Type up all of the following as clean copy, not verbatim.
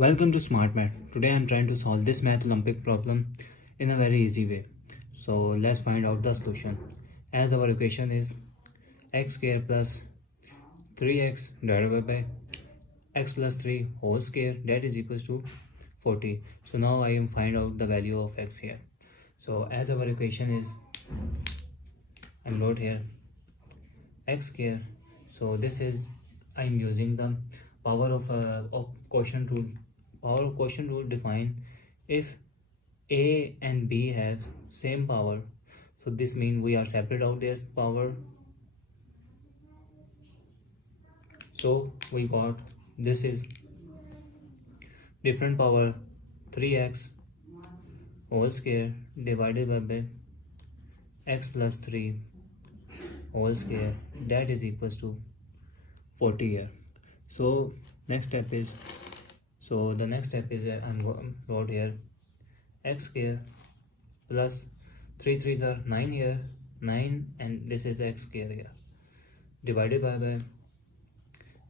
Welcome to Smart Math. Today I am trying to solve this math Olympic problem in a very easy way. So let's find out the solution. As our equation is x square plus 3x divided by x plus 3 whole square, that is equals to 40. So now I am find out the value of x here. So as our equation is, I wrote here x square. So this is, I am using the power of quotient rule. Power of quotient rule define if a and b have same power. So this means we are separate out their power. So we got this is different power 3x whole square divided by x plus 3 whole square, that is equals to 40 here. So next step is, I'm wrote here x square plus 3 3s are 9 here, 9, and this is x square here divided by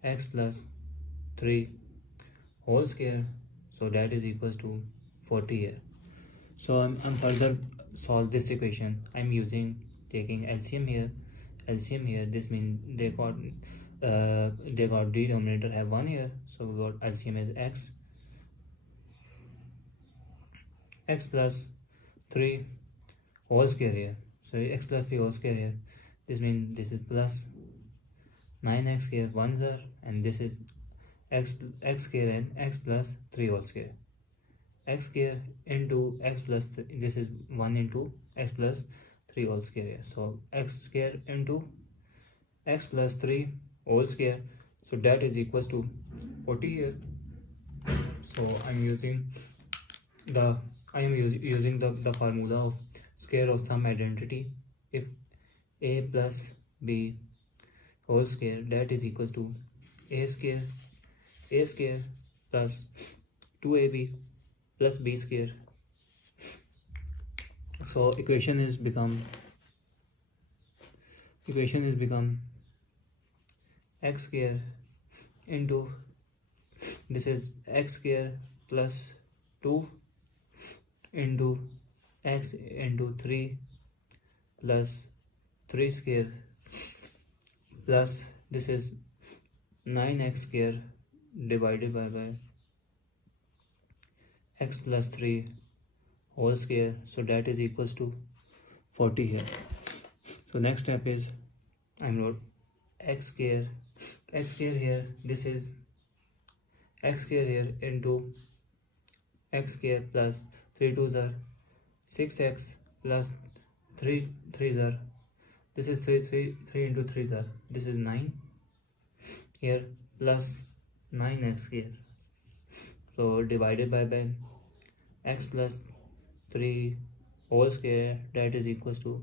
x plus 3 whole square, so that is equals to 40 here. So I'm further solve this equation. I'm taking LCM here. This means they got denominator have 1 here, so we got LCM is x plus 3 whole square here. So x plus 3 whole square here, this means this is plus 9x square 1 here, and this is x square and x plus 3 whole square, x square into x plus 3, this is 1 into x plus 3 whole square here. So x square into x plus 3 whole square, so that is equals to 40 here. So I'm using the formula of square of some identity. If a plus b whole square, that is equals to a square plus 2ab plus b square. So equation is become x square into, this is x square plus 2 into x into 3 plus 3 square plus this is 9x square divided by x plus 3 whole square, so that is equals to 40 here. So next step is, I'm wrote x square here, this is x square here into x square plus 3 2s are 6x plus 3 3s are, this is 3 into 3s are, this is 9 here plus 9x square, so divided by x plus 3 whole square, that is equals to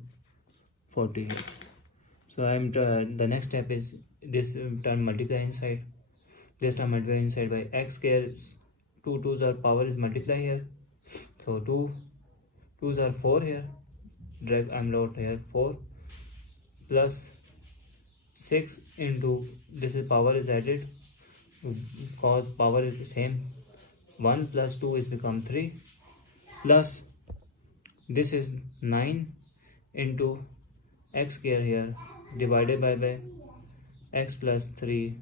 40 here. So I'm the next step is this term multiply inside, by x square. 2 2s are power is multiply here, so 2 2s are 4 here, drag I'm wrote here 4 plus 6 into, this is power is added because power is the same, 1 plus 2 is become 3 plus this is 9 into x square here divided by x plus 3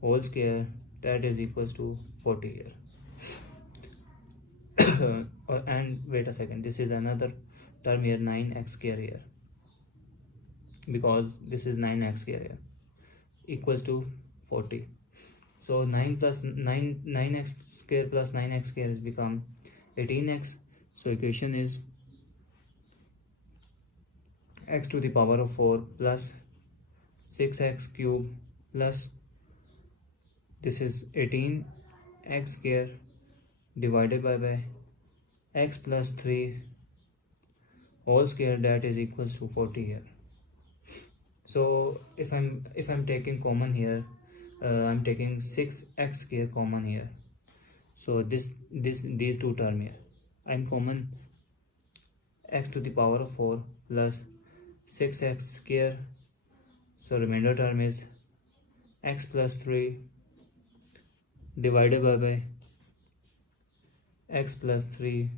whole square, that is equals to 40 here. And wait a second, this is another term here, 9x square here, because this is 9x square here equals to 40. So 9x square plus 9x square is become 18x. So equation is x to the power of 4 plus 6x cube plus this is 18x square divided by x plus 3 whole square, that is equals to 40 here. So if I'm taking common here, I'm taking 6x square common here, so these two term here, I'm common x to the power of 4 plus 6x square, so remainder term is x plus 3 divided by x plus 3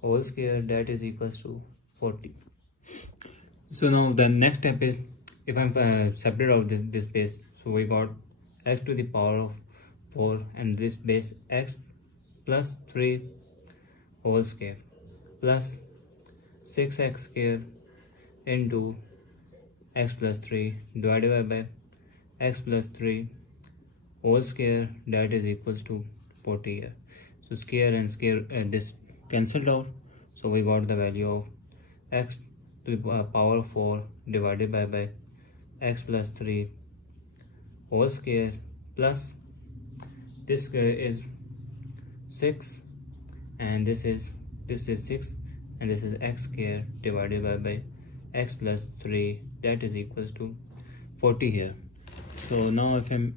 whole square, that is equals to 40. So now the next step is, if I'm separate out this base, so we got x to the power of 4 and this base x plus 3 whole square plus 6x square into x plus 3 divided by x plus 3 whole square, that is equals to 40 here. So square and square this cancelled out, so we got the value of x to the power of 4 divided by x plus 3 whole square plus this square is 6 and this is 6 and this is x square divided by x plus 3, that is equals to 40 here. So now if I'm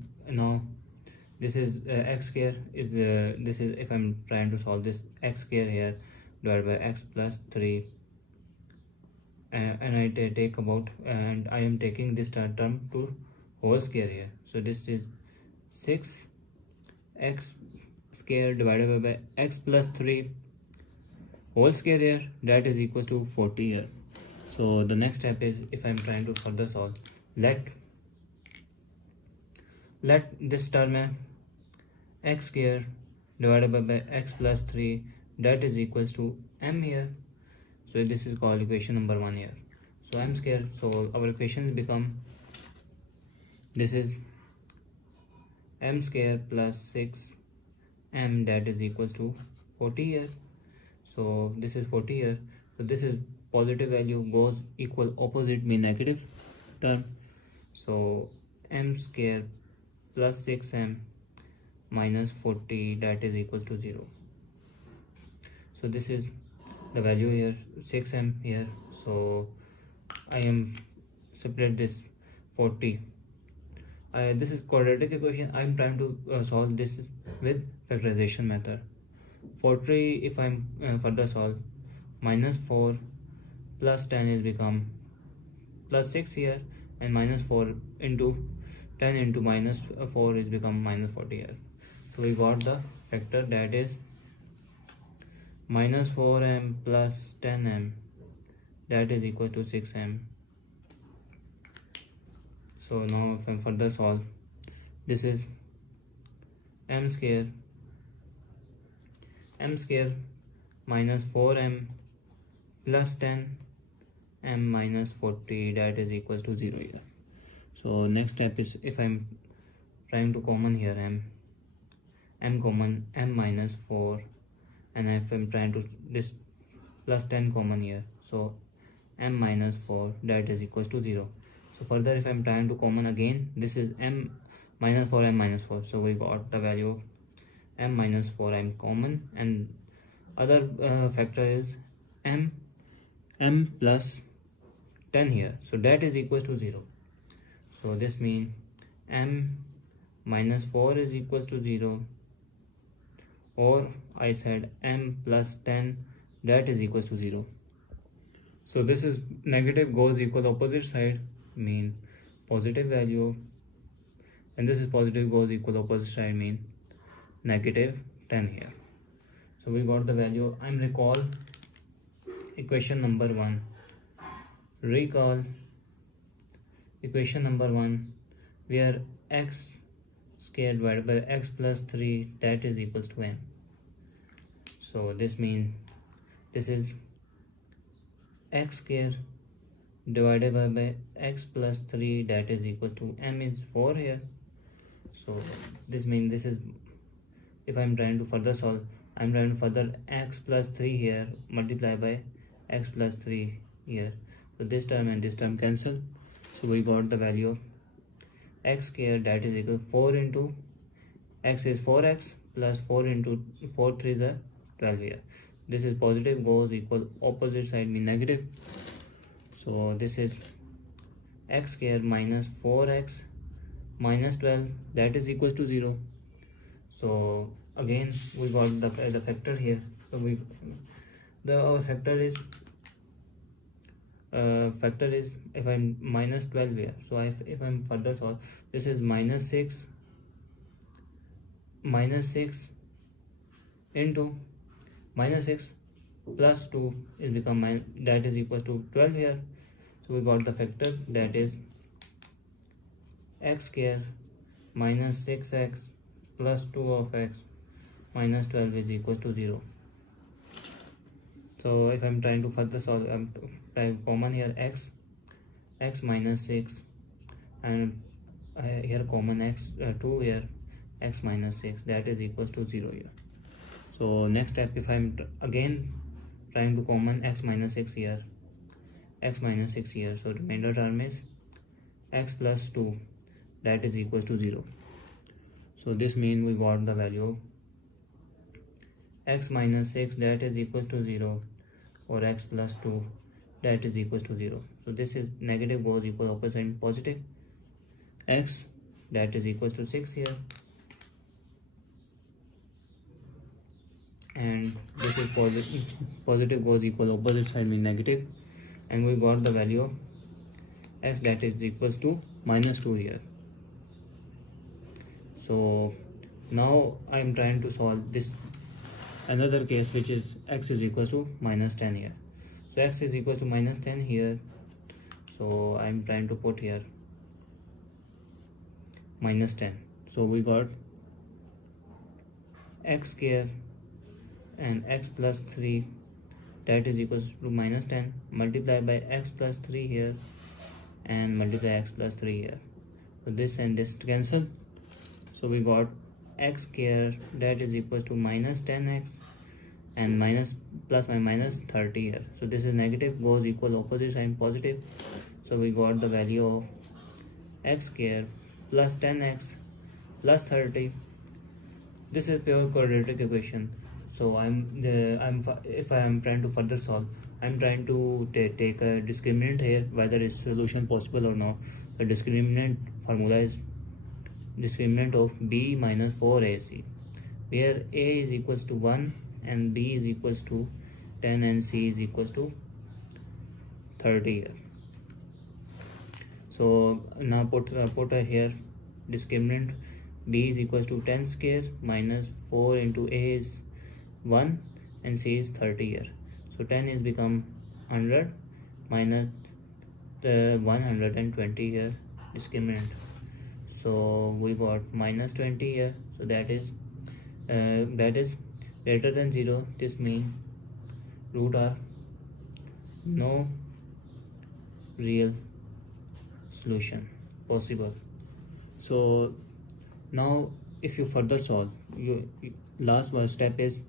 this is x square is this is, if I'm trying to solve this x square here divided by x plus 3 and I take about and I am taking this term to whole square here, so this is 6x square divided by x plus 3 whole square here, that is equals to 40 here. So the next step is, if I'm trying to further solve, let this term x square divided by x plus 3, that is equals to m here. So this is called equation number 1 here. So m square, so our equations become, this is m square plus 6m, that is equals to 40 here. So this is 40 here, so this is positive value goes equal opposite mean negative term, so m square plus 6m minus 40, that is equals to 0. So this is the value here, 6m here, so I am separate this 40. This is quadratic equation. I am trying to solve this with factorization method. 40, if I'm further solve, minus 4 plus 10 is become plus 6 here, and minus 4 into 10 into minus 4 is become minus 40 here. So we got the factor, that is minus 4m plus 10m, that is equal to 6m. So now if I further solve, this is m square minus 4m plus 10m minus 40, that is equals to 0 here. So next step is, if I'm trying to common here m common, m minus 4, and if I'm trying to this plus 10 common here, so m minus 4, that is equals to 0. So further if I'm trying to common again, this is m minus 4, m minus 4, so we got the value of m minus 4 m common, and other factor is m plus 10 here, so that is equals to 0. So this means m minus 4 is equals to 0, or I said m plus 10, that is equals to 0. So this is negative goes equal opposite side, mean positive value, and this is positive goes equal opposite side, mean negative 10 here. So we got the value. I'm recall equation number 1. Recall equation number 1 where x square divided by x plus 3, that is equals to m. So this means this is x square divided by x plus 3, that is equal to m is 4 here. So this means this is, if I'm trying to further solve, I'm trying to further x plus 3 here multiply by x plus 3 here, so this term and this term cancel, so we got the value of x square, that is equal to 4 into x is 4x plus 4 into 4 3 is 12 here. This is positive goes equal opposite side, mean negative. So this is x square minus 4x minus 12, that is equals to 0. So again we got the factor here. So our factor is if I'm minus 12 here, so if I'm further solve, this is minus 6 minus 6 into minus 6 plus 2 is become that is equal to 12 here. So we got the factor, that is x square minus 6x plus 2 of x minus 12 is equal to 0. So if I'm trying to further solve, I'm trying common here x minus 6, and here common x 2 here, x minus 6, that is equals to 0 here. So next step, if I'm again trying to common x minus 6 here, so remainder term is x plus 2, that is equals to 0. So this means we got the value of x minus 6, that is equals to 0, or x plus 2, that is equals to 0. So this is negative goes equal opposite positive, x that is equals to 6 here, and this is positive goes equal opposite side mean negative, and we got the value of x that is equals to minus 2 here. So now I am trying to solve this another case, which is x is equals to minus 10 here. So x is equals to minus 10 here, so I am trying to put here minus 10. So we got x square and x plus 3, that is equals to minus 10 multiplied by x plus 3 here and multiply x plus 3 here. So this and this cancel, so we got x square that is equals to minus 10x and minus plus my minus 30 here. So this is negative goes equal opposite sign positive, so we got the value of x square plus 10x plus 30. This is pure quadratic equation. So if I am trying to further solve, I'm trying to take a discriminant here, whether is solution possible or not. The discriminant formula is discriminant of b minus 4ac, where a is equals to 1 and b is equals to 10 and c is equals to 30 here. So now put here discriminant b is equals to 10 square minus 4 into a is 1 and c is 30 here. So 10 is become 100 minus the 120 here discriminant. So we got minus 20 here, so that is greater than 0. This means root are no real solution possible. So now if you further solve, last one step is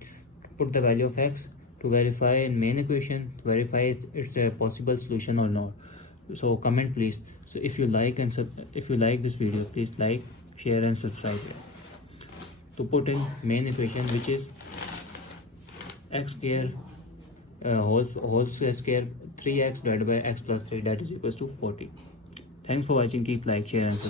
put the value of x to verify in main equation, to verify it's a possible solution or not. So comment please. So if you like this video, please like, share and subscribe here. To put in main equation, which is x square whole square 3x divided by x plus 3, that is equals to 40. Thanks for watching. Keep like, share and subscribe.